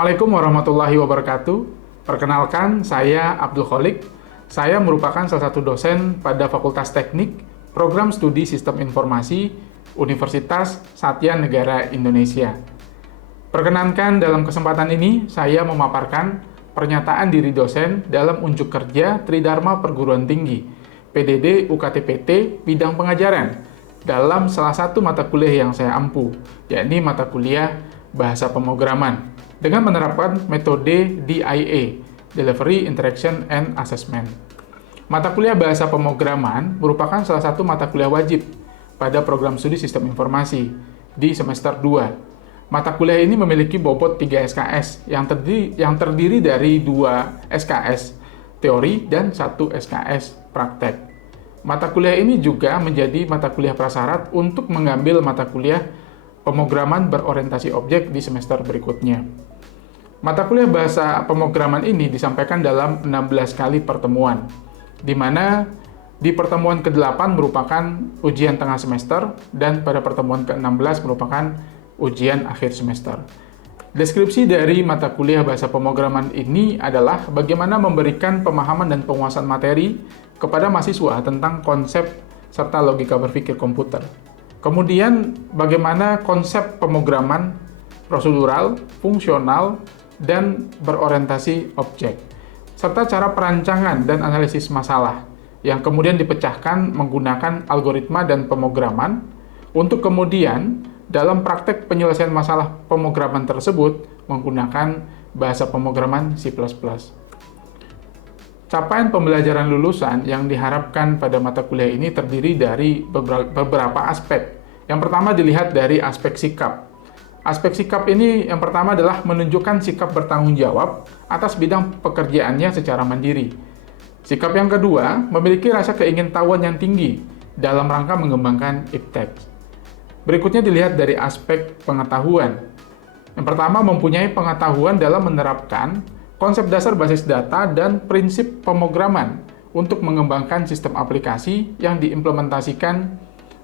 Assalamualaikum warahmatullahi wabarakatuh. Perkenalkan, saya Abdul Kholik. Saya merupakan salah satu dosen pada Fakultas Teknik, Program Studi Sistem Informasi, Universitas Satya Negara Indonesia. Perkenankan dalam kesempatan ini, saya memaparkan pernyataan diri dosen dalam unjuk kerja Tridharma Perguruan Tinggi, PDD UKT-PT bidang pengajaran, dalam salah satu mata kuliah yang saya ampu, yakni mata kuliah Bahasa Pemrograman, dengan menerapkan metode DIA, Delivery, Interaction, and Assessment. Mata kuliah Bahasa Pemrograman merupakan salah satu mata kuliah wajib pada program studi Sistem Informasi di semester 2. Mata kuliah ini memiliki bobot 3 SKS yang terdiri dari 2 SKS teori dan 1 SKS praktek. Mata kuliah ini juga menjadi mata kuliah prasyarat untuk mengambil mata kuliah Pemrograman berorientasi objek di semester berikutnya. Mata kuliah Bahasa Pemrograman ini disampaikan dalam 16 kali pertemuan, di mana di pertemuan ke-8 merupakan ujian tengah semester, dan pada pertemuan ke-16 merupakan ujian akhir semester. Deskripsi dari mata kuliah Bahasa Pemrograman ini adalah bagaimana memberikan pemahaman dan penguasaan materi kepada mahasiswa tentang konsep serta logika berpikir komputer. Kemudian, bagaimana konsep pemrograman prosedural, fungsional, dan berorientasi objek, serta cara perancangan dan analisis masalah, yang kemudian dipecahkan menggunakan algoritma dan pemrograman, untuk kemudian dalam praktek penyelesaian masalah pemrograman tersebut menggunakan bahasa pemrograman C++. Capaian pembelajaran lulusan yang diharapkan pada mata kuliah ini terdiri dari beberapa aspek. Yang pertama dilihat dari aspek sikap. Aspek sikap ini yang pertama adalah menunjukkan sikap bertanggung jawab atas bidang pekerjaannya secara mandiri. Sikap yang kedua memiliki rasa keingintahuan yang tinggi dalam rangka mengembangkan iptek. Berikutnya dilihat dari aspek pengetahuan. Yang pertama mempunyai pengetahuan dalam menerapkan konsep dasar basis data dan prinsip pemrograman untuk mengembangkan sistem aplikasi yang diimplementasikan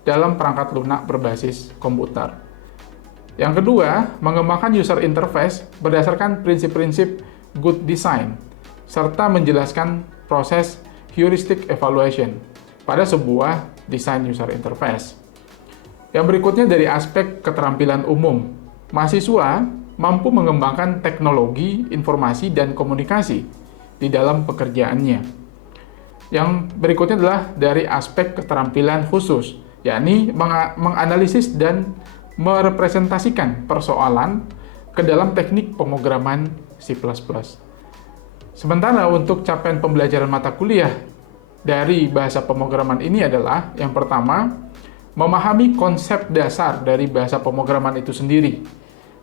dalam perangkat lunak berbasis komputer. Yang kedua, mengembangkan user interface berdasarkan prinsip-prinsip good design, serta menjelaskan proses heuristic evaluation pada sebuah desain user interface. Yang berikutnya dari aspek keterampilan umum, mahasiswa mampu mengembangkan teknologi, informasi, dan komunikasi di dalam pekerjaannya. Yang berikutnya adalah dari aspek keterampilan khusus, yakni menganalisis dan merepresentasikan persoalan ke dalam teknik pemrograman C++. Sementara untuk capaian pembelajaran mata kuliah dari bahasa pemrograman ini adalah, yang pertama, memahami konsep dasar dari bahasa pemrograman itu sendiri.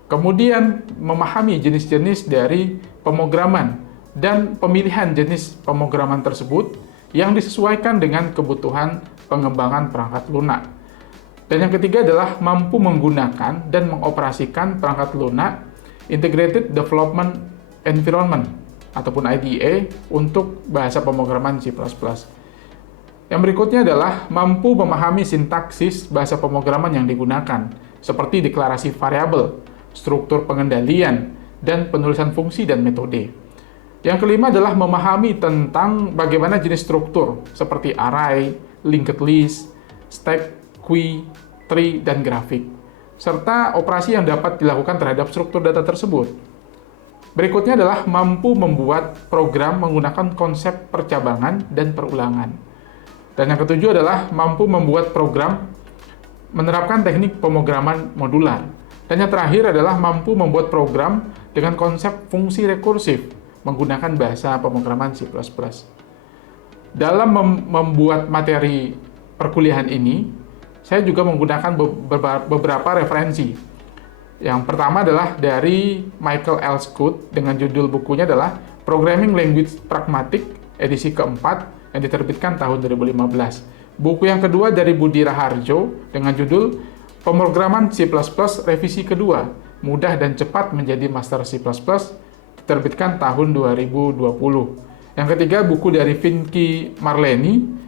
Kemudian memahami jenis-jenis dari pemrograman dan pemilihan jenis pemrograman tersebut yang disesuaikan dengan kebutuhan pengembangan perangkat lunak. Dan yang ketiga adalah mampu menggunakan dan mengoperasikan perangkat lunak Integrated Development Environment ataupun IDE untuk bahasa pemrograman C++. Yang berikutnya adalah mampu memahami sintaksis bahasa pemrograman yang digunakan, seperti deklarasi variabel, struktur pengendalian, dan penulisan fungsi dan metode. Yang kelima adalah memahami tentang bagaimana jenis struktur seperti array, linked list, stack, queue, tree, dan grafik, serta operasi yang dapat dilakukan terhadap struktur data tersebut. Berikutnya adalah mampu membuat program menggunakan konsep percabangan dan perulangan. Dan yang ketujuh adalah mampu membuat program menerapkan teknik pemrograman modular. Dan yang terakhir adalah mampu membuat program dengan konsep fungsi rekursif menggunakan bahasa pemrograman C++. Dalam membuat materi perkuliahan ini, saya juga menggunakan beberapa referensi. Yang pertama adalah dari Michael L. Scott dengan judul bukunya adalah Programming Language Pragmatic, edisi keempat yang diterbitkan tahun 2015. Buku yang kedua dari Budi Raharjo dengan judul Pemrograman C++ revisi kedua, mudah dan cepat menjadi master C++, diterbitkan tahun 2020. Yang ketiga, buku dari Vinky Marleni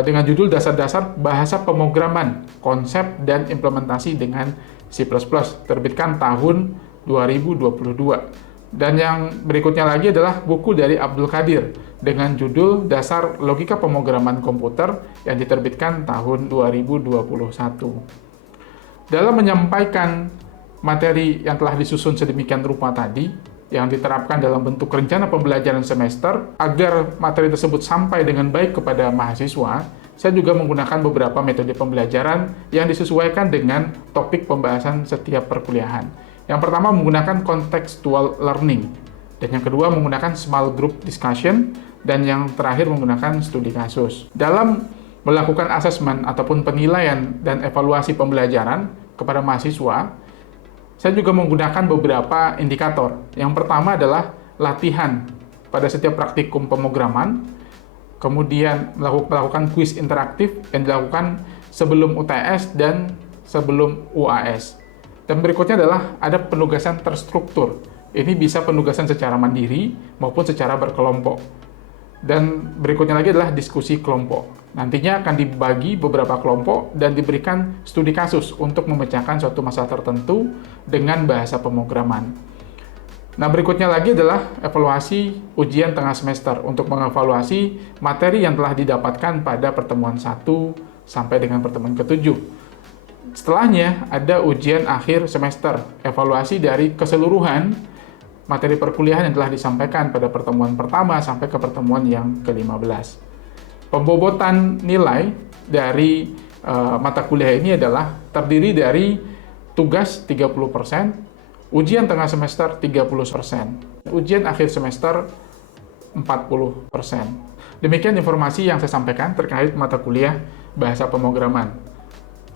dengan judul Dasar-dasar Bahasa Pemrograman, Konsep dan Implementasi dengan C++, terbitkan tahun 2022. Dan yang berikutnya lagi adalah buku dari Abdul Qadir dengan judul Dasar Logika Pemrograman Komputer yang diterbitkan tahun 2021. Dalam menyampaikan materi yang telah disusun sedemikian rupa tadi, yang diterapkan dalam bentuk rencana pembelajaran semester, agar materi tersebut sampai dengan baik kepada mahasiswa, saya juga menggunakan beberapa metode pembelajaran yang disesuaikan dengan topik pembahasan setiap perkuliahan. Yang pertama menggunakan contextual learning, dan yang kedua menggunakan small group discussion, dan yang terakhir menggunakan studi kasus. Dalam melakukan asesmen ataupun penilaian dan evaluasi pembelajaran kepada mahasiswa, saya juga menggunakan beberapa indikator. Yang pertama adalah latihan pada setiap praktikum pemrograman, kemudian melakukan kuis interaktif yang dilakukan sebelum UTS dan sebelum UAS. Dan berikutnya adalah ada penugasan terstruktur. Ini bisa penugasan secara mandiri maupun secara berkelompok. Dan berikutnya lagi adalah diskusi kelompok. Nantinya akan dibagi beberapa kelompok dan diberikan studi kasus untuk memecahkan suatu masalah tertentu dengan bahasa pemrograman. Nah, berikutnya lagi adalah evaluasi ujian tengah semester untuk mengevaluasi materi yang telah didapatkan pada pertemuan 1 sampai dengan pertemuan ke-7. Setelahnya ada ujian akhir semester, evaluasi dari keseluruhan materi perkuliahan yang telah disampaikan pada pertemuan pertama sampai ke pertemuan yang ke-15. Pembobotan nilai dari mata kuliah ini adalah terdiri dari tugas 30%, ujian tengah semester 30%, ujian akhir semester 40%. Demikian informasi yang saya sampaikan terkait mata kuliah bahasa pemrograman.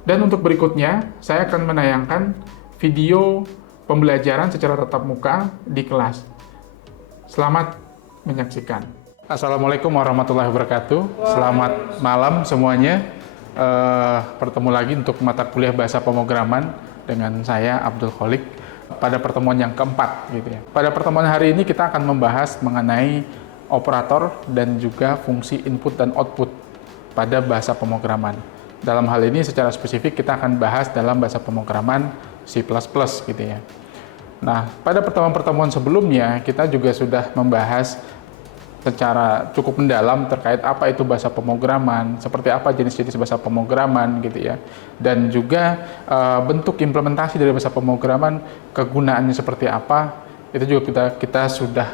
Dan untuk berikutnya, saya akan menayangkan video pembelajaran secara tatap muka di kelas. Selamat menyaksikan. Assalamualaikum warahmatullahi wabarakatuh. Selamat malam semuanya. Bertemu lagi untuk mata kuliah bahasa pemrograman dengan saya, Abdul Kholik, pada pertemuan yang keempat. Gitu ya. Pada pertemuan hari ini kita akan membahas mengenai operator dan juga fungsi input dan output pada bahasa pemrograman. Dalam hal ini secara spesifik kita akan bahas dalam bahasa pemrograman C++ gitu ya. Nah, pada pertemuan-pertemuan sebelumnya kita juga sudah membahas secara cukup mendalam terkait apa itu bahasa pemrograman, seperti apa jenis-jenis bahasa pemrograman gitu ya. Dan juga bentuk implementasi dari bahasa pemrograman, kegunaannya seperti apa, itu juga kita sudah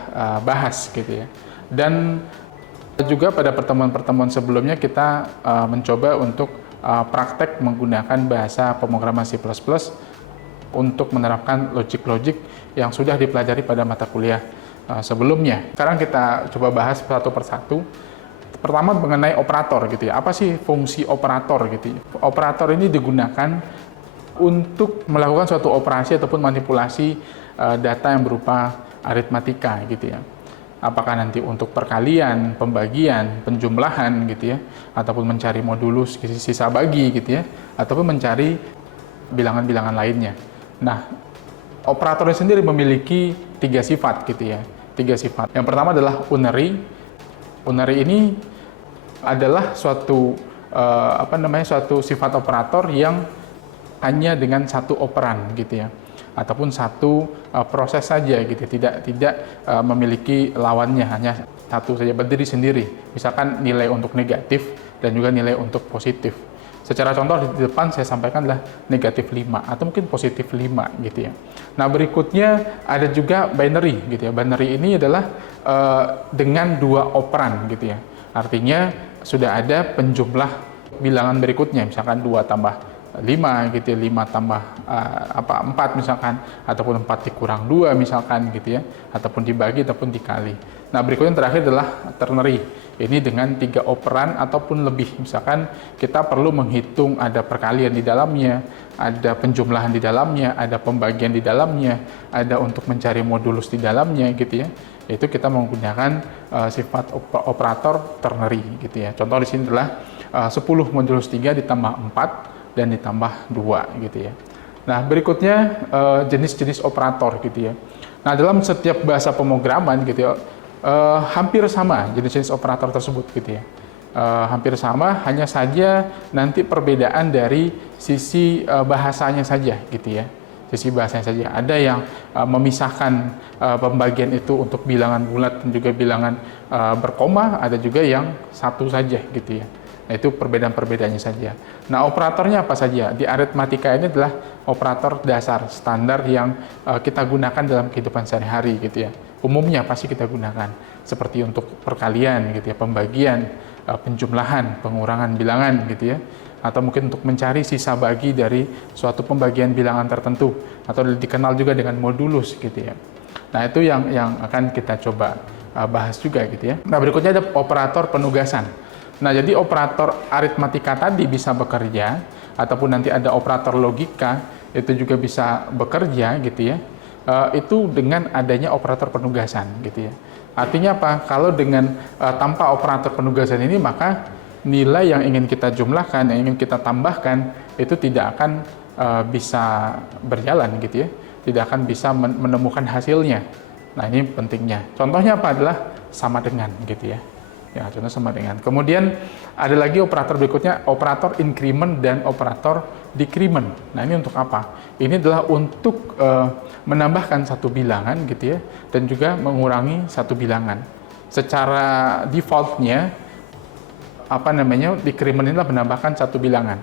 bahas gitu ya. Dan juga pada pertemuan-pertemuan sebelumnya kita mencoba untuk praktek menggunakan bahasa pemrograman C++ untuk menerapkan logik-logik yang sudah dipelajari pada mata kuliah sebelumnya. Sekarang kita coba bahas satu persatu. Pertama mengenai operator gitu ya. Apa sih fungsi operator gitu ya? Operator ini digunakan untuk melakukan suatu operasi ataupun manipulasi data yang berupa aritmatika gitu ya. Apakah nanti untuk perkalian, pembagian, penjumlahan gitu ya, ataupun mencari modulus sisa bagi gitu ya, ataupun mencari bilangan-bilangan lainnya. Nah, operator sendiri memiliki 3 sifat gitu ya, 3 sifat. Yang pertama adalah unary. Unary ini adalah suatu suatu sifat operator yang hanya dengan satu operan gitu ya, ataupun satu proses saja gitu, tidak memiliki lawannya, hanya satu saja, berdiri sendiri. Misalkan nilai untuk negatif dan juga nilai untuk positif. Secara contoh di depan saya sampaikan adalah negatif 5 atau mungkin positif 5 gitu ya. Nah, berikutnya ada juga binary gitu ya. Binary ini adalah dengan 2 operan gitu ya. Artinya sudah ada penjumlah bilangan berikutnya, misalkan 2 tambah 5 gitu ya, 5 tambah 4 misalkan, ataupun 4 dikurang 2 misalkan gitu ya, ataupun dibagi ataupun dikali. Nah, berikutnya yang terakhir adalah ternary. Ini dengan 3 operan ataupun lebih. Misalkan kita perlu menghitung ada perkalian di dalamnya, ada penjumlahan di dalamnya, ada pembagian di dalamnya, ada untuk mencari modulus di dalamnya gitu ya. Itu kita menggunakan sifat operator ternary gitu ya. Contoh di sini adalah 10 modulus 3 ditambah 4 dan ditambah 2 gitu ya. Nah, berikutnya jenis-jenis operator gitu ya. Nah, dalam setiap bahasa pemrograman gitu ya, hampir sama jenis-jenis operator tersebut gitu ya. Hampir sama, hanya saja nanti perbedaan dari sisi bahasanya saja gitu ya. sisi bahasanya saja. Ada yang memisahkan pembagian itu untuk bilangan bulat dan juga bilangan berkoma, ada juga yang satu saja gitu ya. Nah, itu perbedaan-perbedaannya saja. Nah, operatornya apa saja? Di aritmatika ini adalah operator dasar standar yang kita gunakan dalam kehidupan sehari-hari gitu ya. Umumnya pasti kita gunakan seperti untuk perkalian gitu ya, pembagian, penjumlahan, pengurangan bilangan gitu ya. Atau mungkin untuk mencari sisa bagi dari suatu pembagian bilangan tertentu, atau dikenal juga dengan modulus gitu ya. Nah, itu yang akan kita coba bahas juga gitu ya. Nah, berikutnya ada operator penugasan. Nah, jadi operator aritmatika tadi bisa bekerja, ataupun nanti ada operator logika, itu juga bisa bekerja gitu ya. Itu dengan adanya operator penugasan gitu ya. Artinya apa? Kalau dengan tanpa operator penugasan ini, maka nilai yang ingin kita jumlahkan, yang ingin kita tambahkan, itu tidak akan bisa berjalan gitu ya. Tidak akan bisa menemukan hasilnya. Nah, ini pentingnya. Contohnya apa? Adalah sama dengan gitu ya. Ya, contoh sama dengan. Kemudian ada lagi operator berikutnya, operator increment dan operator decrement. Nah, ini untuk apa? Ini adalah untuk menambahkan satu bilangan gitu ya, dan juga mengurangi satu bilangan. Secara defaultnya, decrement inilah menambahkan satu bilangan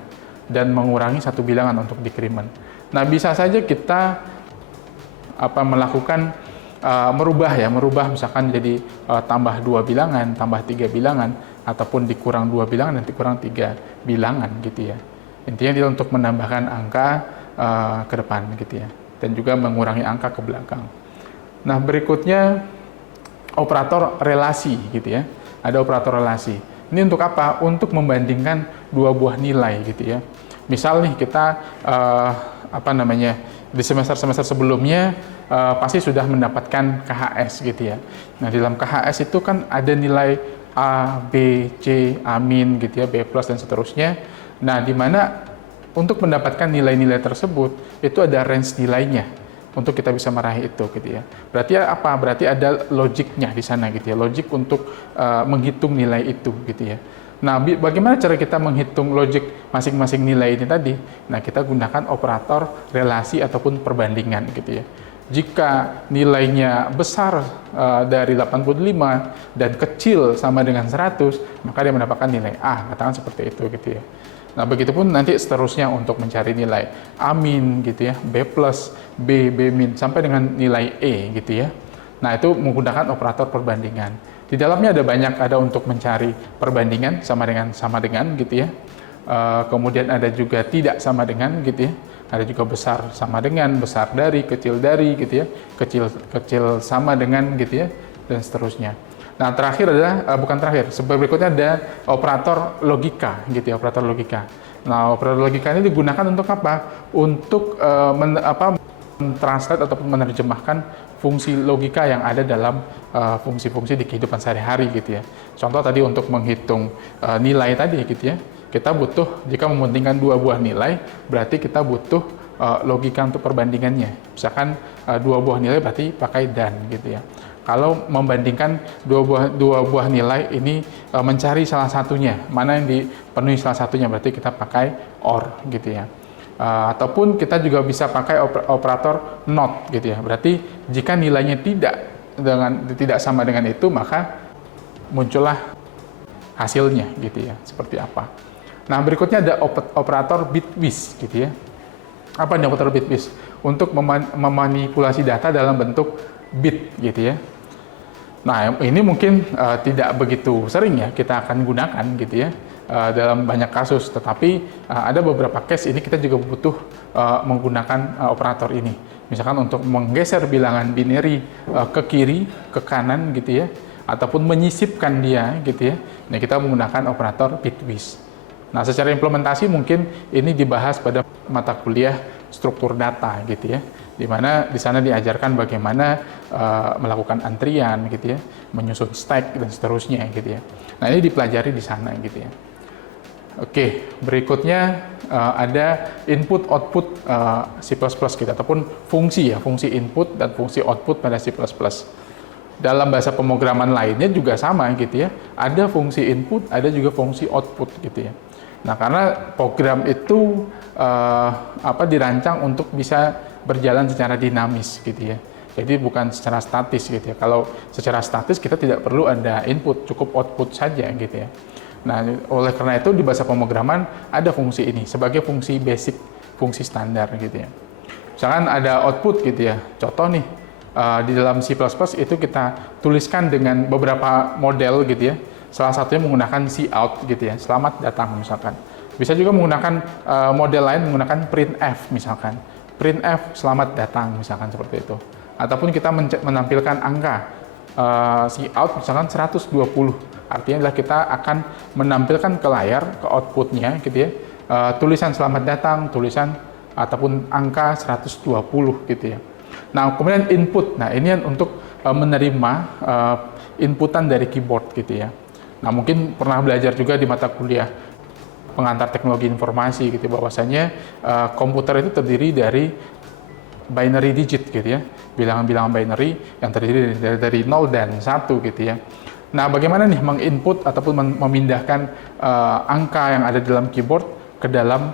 dan mengurangi satu bilangan untuk decrement. Nah, bisa saja kita melakukan merubah misalkan jadi tambah 2 bilangan, tambah 3 bilangan, ataupun dikurang 2 bilangan dan dikurang 3 bilangan gitu ya. Intinya dia untuk menambahkan angka ke depan gitu ya, dan juga mengurangi angka ke belakang. Nah, berikutnya operator relasi gitu ya. Ada operator relasi. Ini untuk apa? Untuk membandingkan dua buah nilai gitu ya. Misal nih kita di semester-semester sebelumnya pasti sudah mendapatkan KHS gitu ya. Nah, di dalam KHS itu kan ada nilai A, B, C, A- gitu ya, B+ dan seterusnya. Nah, di mana untuk mendapatkan nilai-nilai tersebut itu ada range nilainya untuk kita bisa meraih itu gitu ya. Berarti apa? Berarti ada logiknya di sana gitu ya. Logik untuk menghitung nilai itu gitu ya. Nah, bagaimana cara kita menghitung logik masing-masing nilai ini tadi? Nah, kita gunakan operator relasi ataupun perbandingan gitu ya. Jika nilainya besar dari 85 dan kecil sama dengan 100, maka dia mendapatkan nilai A, katakan seperti itu gitu ya. Nah, begitupun nanti seterusnya untuk mencari nilai A- gitu ya, B+, B, B-, sampai dengan nilai E gitu ya. Nah, itu menggunakan operator perbandingan. Di dalamnya ada untuk mencari perbandingan sama dengan gitu ya. Kemudian ada juga tidak sama dengan gitu ya. Ada juga besar sama dengan, besar dari, kecil dari gitu ya. Kecil sama dengan gitu ya, dan seterusnya. Nah, terakhir adalah berikutnya ada operator logika gitu ya, operator logika. Nah, operator logika ini digunakan untuk apa? Untuk mentranslate ataupun menerjemahkan fungsi logika yang ada dalam fungsi-fungsi di kehidupan sehari-hari gitu ya. Contoh tadi untuk menghitung nilai tadi gitu ya. Kita butuh, jika mementingkan dua buah nilai, berarti kita butuh logika untuk perbandingannya. Misalkan dua buah nilai berarti pakai dan gitu ya. Kalau membandingkan dua buah nilai ini mencari salah satunya, mana yang dipenuhi salah satunya, berarti kita pakai OR gitu ya. Ataupun kita juga bisa pakai operator not gitu ya. Berarti jika nilainya tidak sama dengan itu, maka muncullah hasilnya gitu ya. Seperti apa? Nah, berikutnya ada operator bitwise gitu ya. Apa nih operator bitwise? Untuk memanipulasi data dalam bentuk bit gitu ya. Nah, ini mungkin tidak begitu sering ya kita akan gunakan gitu ya dalam banyak kasus, tetapi ada beberapa case ini kita juga butuh menggunakan operator ini. Misalkan untuk menggeser bilangan binary ke kiri, ke kanan gitu ya, ataupun menyisipkan dia gitu ya. Nah, kita menggunakan operator bitwise. Nah, secara implementasi mungkin ini dibahas pada mata kuliah struktur data gitu ya, di mana di sana diajarkan bagaimana melakukan antrian gitu ya, menyusun stack dan seterusnya gitu ya. Nah, ini dipelajari di sana gitu ya. Oke, berikutnya ada input output C++ gitu, ataupun fungsi input dan fungsi output pada C++. Dalam bahasa pemrograman lainnya juga sama gitu ya. Ada fungsi input, ada juga fungsi output gitu ya. Nah, karena program itu dirancang untuk bisa berjalan secara dinamis gitu ya. Jadi bukan secara statis gitu ya. Kalau secara statis kita tidak perlu ada input, cukup output saja gitu ya. Nah, oleh karena itu di bahasa pemrograman ada fungsi ini sebagai fungsi basic, fungsi standar gitu ya. Misalkan ada output gitu ya. Contoh nih, di dalam C++ itu kita tuliskan dengan beberapa model gitu ya. Salah satunya menggunakan cout gitu ya, selamat datang misalkan. Bisa juga menggunakan model lain menggunakan printf misalkan. Printf selamat datang misalkan seperti itu. Ataupun kita menampilkan angka cout misalkan 120. Artinya adalah kita akan menampilkan ke layar, ke outputnya gitu ya, tulisan selamat datang, tulisan ataupun angka 120 gitu ya. Nah, kemudian input. Nah, ini untuk menerima inputan dari keyboard gitu ya. Nah, mungkin pernah belajar juga di mata kuliah pengantar teknologi informasi gitu bahwasanya komputer itu terdiri dari binary digit gitu ya, bilangan-bilangan binary yang terdiri dari 0 dan 1 gitu ya. Nah, bagaimana nih menginput ataupun memindahkan angka yang ada dalam keyboard ke dalam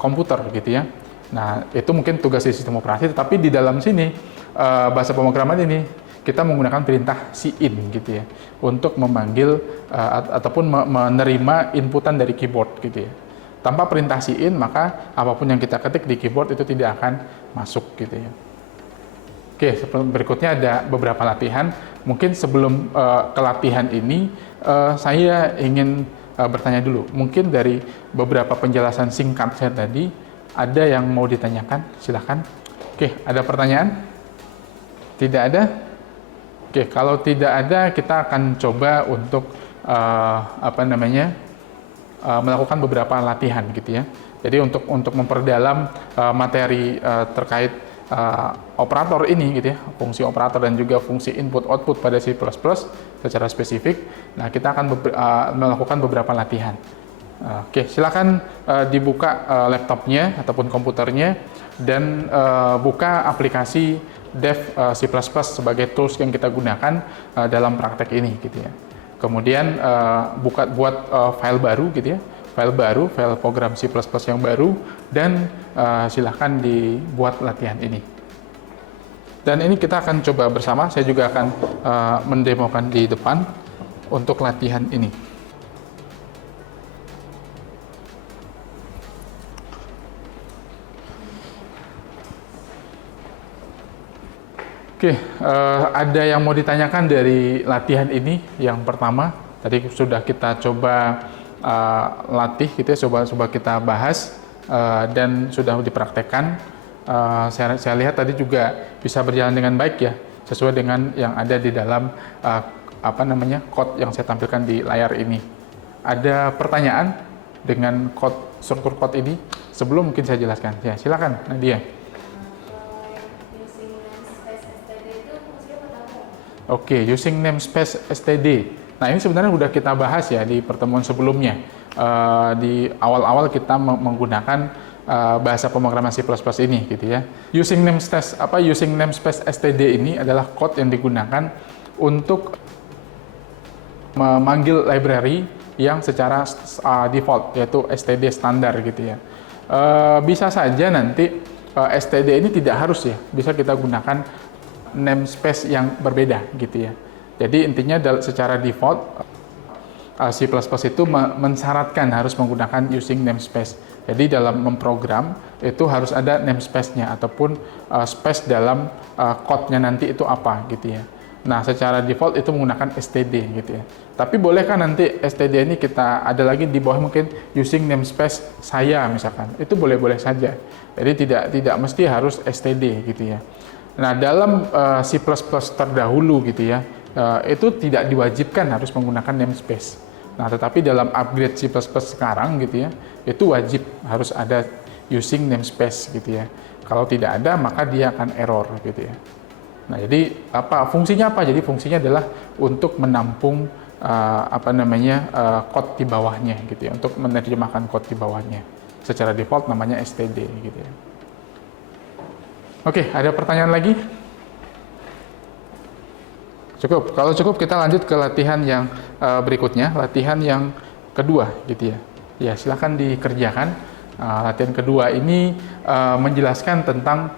komputer gitu ya. Nah, itu mungkin tugas di sistem operasi, tetapi di dalam sini bahasa pemrograman ini kita menggunakan perintah cin gitu ya untuk memanggil ataupun menerima inputan dari keyboard gitu ya. Tanpa perintah cin, maka apapun yang kita ketik di keyboard itu tidak akan masuk gitu ya. Oke, berikutnya ada beberapa latihan. Mungkin sebelum ke latihan ini, saya ingin bertanya dulu. Mungkin dari beberapa penjelasan singkat saya tadi, ada yang mau ditanyakan? Silahkan. Oke, ada pertanyaan? Tidak ada? Oke, kalau tidak ada, kita akan coba untuk melakukan beberapa latihan gitu ya. Jadi untuk memperdalam materi terkait operator ini gitu ya, fungsi operator dan juga fungsi input output pada C++ secara spesifik. Nah, kita akan melakukan beberapa latihan. Oke, silakan dibuka laptopnya ataupun komputernya dan buka aplikasi dev C++ sebagai tools yang kita gunakan dalam praktek ini gitu ya. Kemudian buat file baru gitu ya, file program C++ yang baru, dan silahkan dibuat latihan ini. Dan ini kita akan coba bersama, saya juga akan mendemokan di depan untuk latihan ini. Oke, ada yang mau ditanyakan dari latihan ini? Yang pertama, tadi sudah kita coba latih gitu ya, coba kita bahas dan sudah dipraktekkan. Saya lihat tadi juga bisa berjalan dengan baik ya, sesuai dengan yang ada di dalam code yang saya tampilkan di layar ini. Ada pertanyaan dengan struktur code ini? Sebelum mungkin saya jelaskan. Ya, silakan Nadia. Oke, using namespace std. Nah, ini sebenarnya sudah kita bahas ya di pertemuan sebelumnya. Di awal-awal kita menggunakan bahasa pemrograman C++ ini gitu ya. Using namespace std ini adalah code yang digunakan untuk memanggil library yang secara default yaitu std standar gitu ya. Bisa saja nanti std ini tidak harus ya, bisa kita gunakan namespace yang berbeda gitu ya. Jadi intinya secara default C++ itu mensyaratkan harus menggunakan using namespace. Jadi dalam memprogram itu harus ada namespace-nya ataupun space dalam code-nya nanti itu apa gitu ya. Nah, secara default itu menggunakan std gitu ya. Tapi bolehkah nanti std ini kita ada lagi di bawah mungkin using namespace saya misalkan. Itu boleh-boleh saja. Jadi tidak mesti harus std gitu ya. Nah, dalam C++ terdahulu gitu ya, itu tidak diwajibkan harus menggunakan namespace. Nah, tetapi dalam upgrade C++ sekarang gitu ya, itu wajib harus ada using namespace gitu ya. Kalau tidak ada, maka dia akan error gitu ya. Nah, jadi fungsinya apa? Jadi fungsinya adalah untuk menampung code di bawahnya gitu ya, untuk menerjemahkan code di bawahnya. Secara default namanya std gitu ya. Oke, ada pertanyaan lagi? Cukup. Kalau cukup, kita lanjut ke latihan yang berikutnya, latihan yang kedua, gitu ya. Ya, silakan dikerjakan. Latihan kedua ini menjelaskan tentang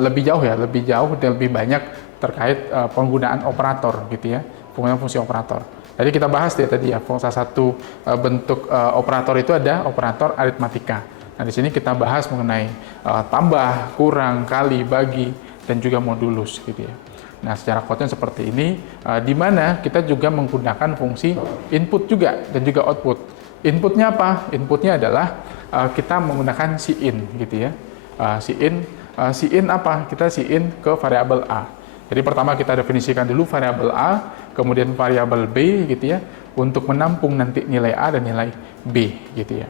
lebih jauh ya, lebih jauh dan lebih banyak terkait penggunaan operator gitu ya, penggunaan fungsi operator. Jadi kita bahas ya tadi ya, salah satu bentuk operator itu ada operator aritmatika. Nah di sini kita bahas mengenai tambah, kurang, kali, bagi, dan juga modulus gitu ya. Nah secara konteks seperti ini, di mana kita juga menggunakan fungsi input juga dan juga output. Inputnya apa? Inputnya adalah kita menggunakan cin gitu ya. Cin apa? Kita cin ke variabel a. Jadi pertama kita definisikan dulu variabel a, kemudian variabel b gitu ya, untuk menampung nanti nilai a dan nilai b gitu ya.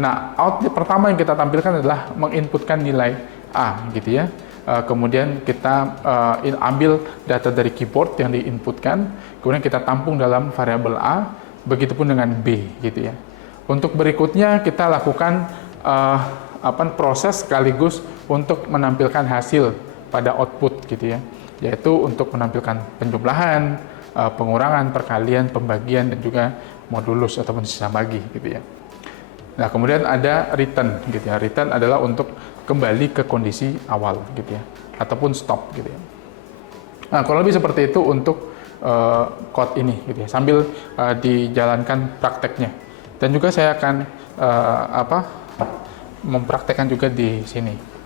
Nah, output pertama yang kita tampilkan adalah menginputkan nilai a gitu ya. Kemudian kita ambil data dari keyboard yang diinputkan, kemudian kita tampung dalam variabel a, begitupun dengan b gitu ya. Untuk berikutnya kita lakukan proses sekaligus untuk menampilkan hasil pada output gitu ya, yaitu untuk menampilkan penjumlahan, pengurangan, perkalian, pembagian, dan juga modulus ataupun sisa bagi gitu ya. Nah kemudian ada return gitu ya. Return adalah untuk kembali ke kondisi awal gitu ya, ataupun stop gitu ya. Nah kurang lebih seperti itu untuk code ini gitu ya, sambil dijalankan prakteknya. Dan juga saya akan mempraktekkan juga di sini.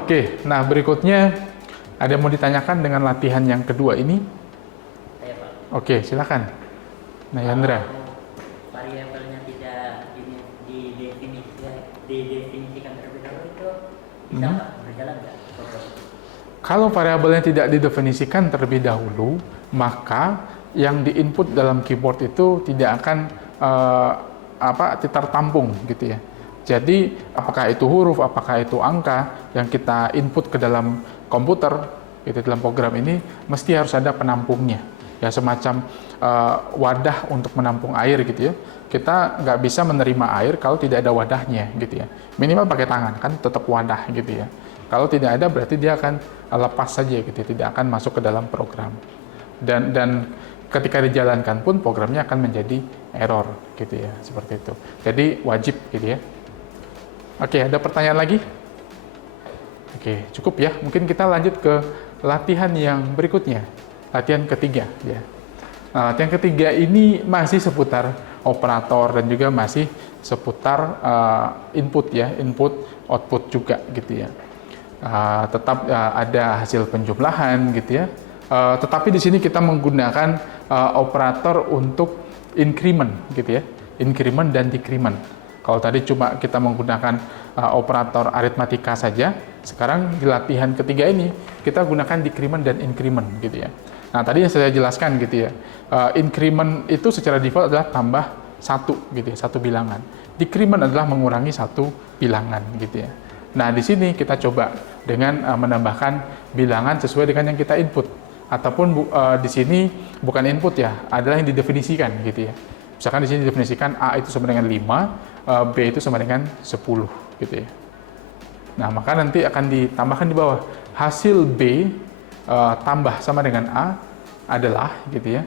Oke, nah berikutnya ada yang mau ditanyakan dengan latihan yang kedua ini? Saya, Pak. Oke, silakan. Nah, Yandra. Variabelnya tidak didefinisikan terlebih dahulu itu bisa Pak berjalan nggak? Kalau variabelnya tidak didefinisikan terlebih dahulu, maka yang diinput dalam keyboard itu tidak akan tertampung gitu ya. Jadi apakah itu huruf, apakah itu angka yang kita input ke dalam komputer, gitu, dalam program ini mesti harus ada penampungnya. Ya semacam wadah untuk menampung air gitu ya. Kita nggak bisa menerima air kalau tidak ada wadahnya gitu ya. Minimal pakai tangan kan tetap wadah gitu ya. Kalau tidak ada berarti dia akan lepas saja gitu, tidak akan masuk ke dalam program. Dan ketika dijalankan pun programnya akan menjadi error gitu ya, seperti itu. Jadi wajib gitu ya. Oke, ada pertanyaan lagi? Oke, cukup ya. Mungkin kita lanjut ke latihan yang berikutnya. Latihan ketiga ya. Nah, latihan ketiga ini masih seputar operator dan juga masih seputar input ya, input output juga gitu ya. Tetap ada hasil penjumlahan gitu ya. Tetapi di sini kita menggunakan operator untuk increment gitu ya. Increment dan decrement. Kalau tadi cuma kita menggunakan operator aritmatika saja, sekarang di latihan ketiga ini kita gunakan decrement dan increment gitu ya. Nah tadi yang saya jelaskan gitu ya, increment itu secara default adalah tambah satu gitu ya, satu bilangan. Decrement adalah mengurangi satu bilangan gitu ya. Nah di sini kita coba dengan menambahkan bilangan sesuai dengan yang kita input, ataupun di sini bukan input ya, adalah yang didefinisikan gitu ya. Misalkan di sini didefinisikan A itu sama dengan 5, B itu sama dengan 10 gitu ya. Nah, maka nanti akan ditambahkan di bawah hasil B tambah sama dengan A adalah gitu ya.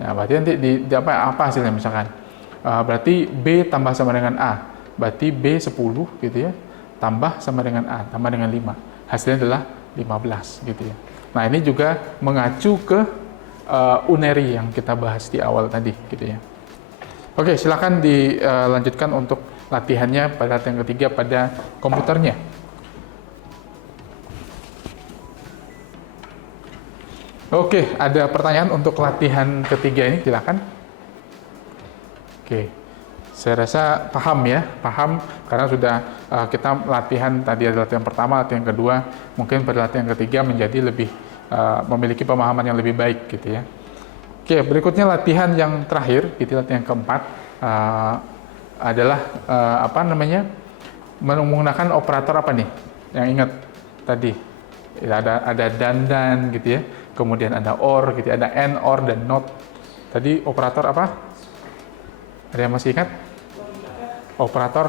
Nah, berarti nanti apa hasilnya misalkan? Berarti B tambah sama dengan A. Berarti B 10 gitu ya. Tambah sama dengan A, tambah dengan 5. Hasilnya adalah 15 gitu ya. Nah, ini juga mengacu ke unary yang kita bahas di awal tadi gitu ya. Oke, silakan dilanjutkan untuk latihannya pada latihan ketiga pada komputernya. Oke, ada pertanyaan untuk latihan ketiga ini, silakan. Oke, saya rasa paham ya, paham karena sudah kita latihan tadi ada latihan pertama, latihan kedua, mungkin pada latihan ketiga menjadi lebih memiliki pemahaman yang lebih baik gitu ya. Oke, berikutnya latihan yang terakhir, gitu, latihan yang keempat adalah menggunakan operator apa nih? Yang ingat tadi ada dan gitu ya, kemudian ada or gitu, ada and, or, dan not. Tadi operator apa? Ada yang masih ingat? Operator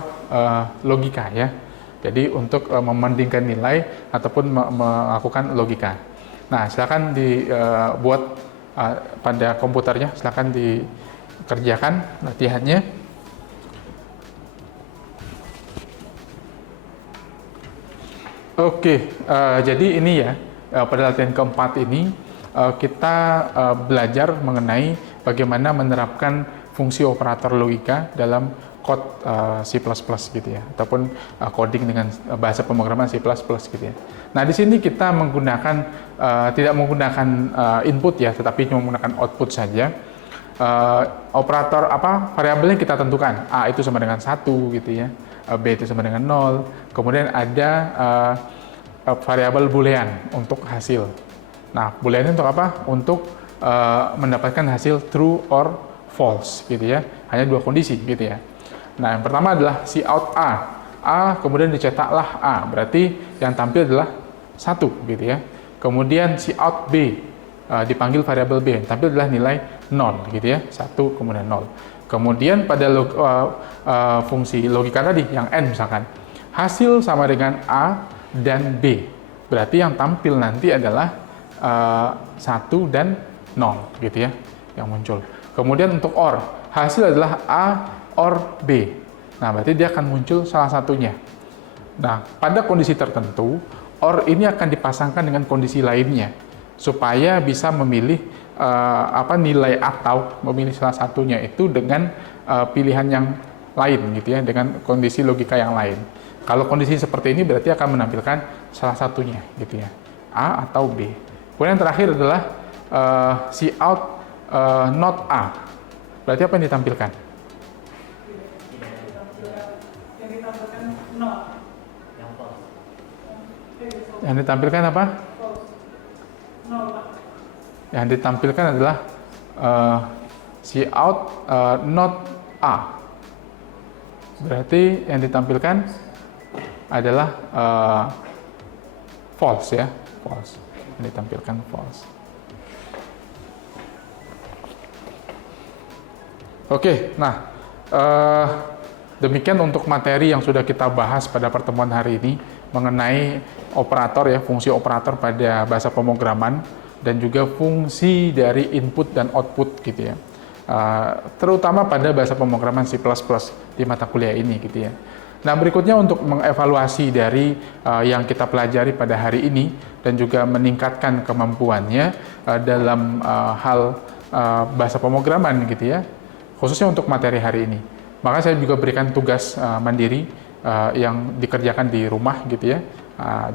logika ya. Jadi untuk membandingkan nilai ataupun melakukan logika. Nah, silakan dibuat pada komputernya. Silakan dikerjakan latihannya. Oke, jadi ini ya, pada latihan keempat ini kita belajar mengenai bagaimana menerapkan fungsi operator logika dalam code C++ gitu ya, ataupun coding dengan bahasa pemrograman C++ gitu ya. Nah, di sini kita menggunakan tidak menggunakan input ya, tetapi cuma menggunakan output saja. Operator variabelnya kita tentukan. A itu sama dengan 1 gitu ya. B itu sama dengan 0. Kemudian ada variabel boolean untuk hasil. Nah, boolean untuk apa? Untuk mendapatkan hasil true or false gitu ya. Hanya dua kondisi gitu ya. Nah, yang pertama adalah cout A. A kemudian dicetaklah A, berarti yang tampil adalah 1 gitu ya. Kemudian cout B, dipanggil variabel B, yang tampil adalah nilai 0 gitu ya. 1 kemudian 0. Kemudian pada fungsi logika tadi yang N misalkan, hasil sama dengan A dan B, berarti yang tampil nanti adalah 1 dan 0 gitu ya yang muncul. Kemudian untuk OR, hasil adalah A OR B. Nah, berarti dia akan muncul salah satunya. Nah, pada kondisi tertentu, OR ini akan dipasangkan dengan kondisi lainnya supaya bisa memilih nilai atau memilih salah satunya itu dengan pilihan yang lain gitu ya, dengan kondisi logika yang lain. Kalau kondisi seperti ini berarti akan menampilkan salah satunya gitu ya, A atau B. Kemudian yang terakhir adalah cout not A. Berarti apa yang ditampilkan? Yang ditampilkan 0. Yang false. Yang ditampilkan apa? False. 0. Yang ditampilkan adalah cout not A. Berarti yang ditampilkan adalah false ya, false. Yang ditampilkan false. Oke, nah demikian untuk materi yang sudah kita bahas pada pertemuan hari ini mengenai operator ya, fungsi operator pada bahasa pemrograman dan juga fungsi dari input dan output gitu ya. Terutama pada bahasa pemrograman C++ di mata kuliah ini gitu ya. Nah, berikutnya untuk mengevaluasi dari yang kita pelajari pada hari ini dan juga meningkatkan kemampuannya dalam hal bahasa pemrograman gitu ya, khususnya untuk materi hari ini. Maka saya juga berikan tugas mandiri yang dikerjakan di rumah gitu ya,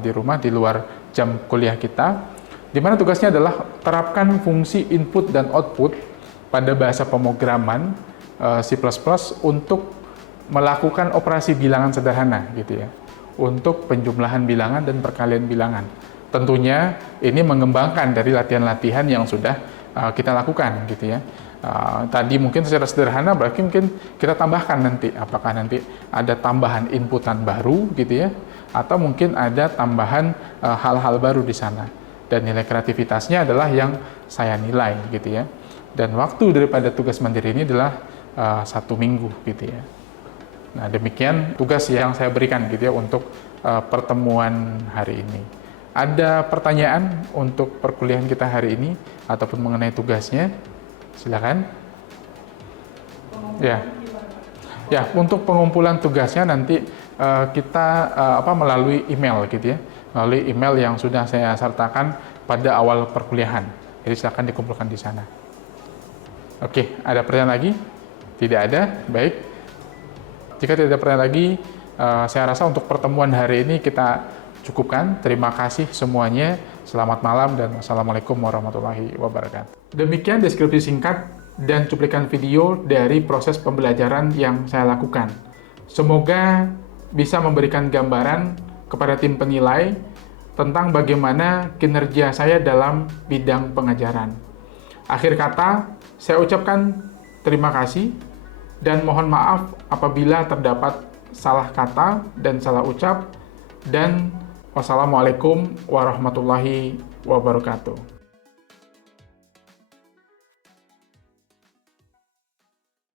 di rumah di luar jam kuliah kita, di mana tugasnya adalah terapkan fungsi input dan output pada bahasa pemrograman C++ untuk melakukan operasi bilangan sederhana gitu ya, untuk penjumlahan bilangan dan perkalian bilangan. Tentunya ini mengembangkan dari latihan-latihan yang sudah kita lakukan gitu ya. Tadi mungkin secara sederhana, berarti mungkin kita tambahkan nanti, apakah nanti ada tambahan inputan baru gitu ya, atau mungkin ada tambahan hal-hal baru di sana. Dan nilai kreativitasnya adalah yang saya nilai gitu ya. Dan waktu daripada tugas mandiri ini adalah 1 minggu gitu ya. Nah, demikian tugas yang saya berikan gitu ya untuk pertemuan hari ini. Ada pertanyaan untuk perkuliahan kita hari ini ataupun mengenai tugasnya? Silakan. Ya. Ya, untuk pengumpulan tugasnya nanti kita melalui email gitu ya. Melalui email yang sudah saya sertakan pada awal perkuliahan. Jadi silakan dikumpulkan di sana. Oke, ada pertanyaan lagi? Tidak ada? Baik. Jika tidak ada pertanyaan lagi, saya rasa untuk pertemuan hari ini kita cukupkan. Terima kasih semuanya. Selamat malam dan wassalamualaikum warahmatullahi wabarakatuh. Demikian deskripsi singkat dan cuplikan video dari proses pembelajaran yang saya lakukan. Semoga bisa memberikan gambaran kepada tim penilai tentang bagaimana kinerja saya dalam bidang pengajaran. Akhir kata, saya ucapkan terima kasih dan mohon maaf apabila terdapat salah kata dan salah ucap, dan wassalamualaikum warahmatullahi wabarakatuh.